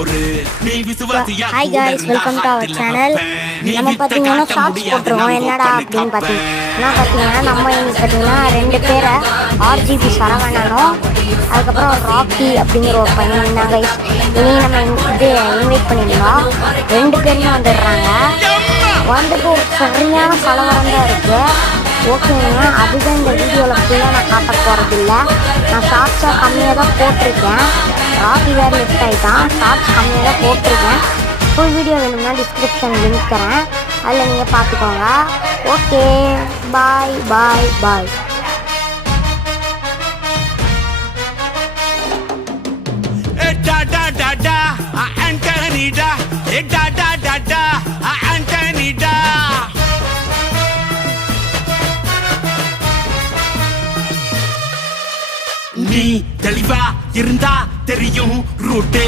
Hi guys, welcome to our channel. நம்ம பார்த்தீங்கன்னா shorts போட்டுருவோம். என்னடா அப்படின்னு பார்த்தீங்கன்னா நம்ம இன்னைக்கு பார்த்தீங்கன்னா 2 பேரை ஆர்ஜிபி சரவணனும் அதுக்கப்புறம் ராக்கி அப்படிங்கிற ஒரு பையன் இருந்தாங்க. இனி நம்ம இன்வைட் பண்ணியிருந்தோம். 2 பேருமே வந்துடுறாங்க. வந்துட்டு சரியான கலவரம் தான் இருக்குது. ஓகேங்க, அதுதான் இந்த வீடியோவில் ஃபுல்லாக நான் காட்ட போகிறதில்ல. நான் ஷார்ட்ஸாக கம்மியாக தான் போட்டிருக்கேன். ராக்கி வேறு லெஃப்ட் ஆகிட்டான். ஷார்ட்ஸ் கம்மியாக தான் போட்டிருக்கேன். ஃபுல் வீடியோ வேணும்னா டிஸ்கிரிப்ஷன் லிங்க் தரேன், அதில் நீங்கள் பார்த்துக்கோங்க. ஓகே, பாய் பாய் பாய். நீ தெளிவா இருந்தா தெரியும் ரூட்டே.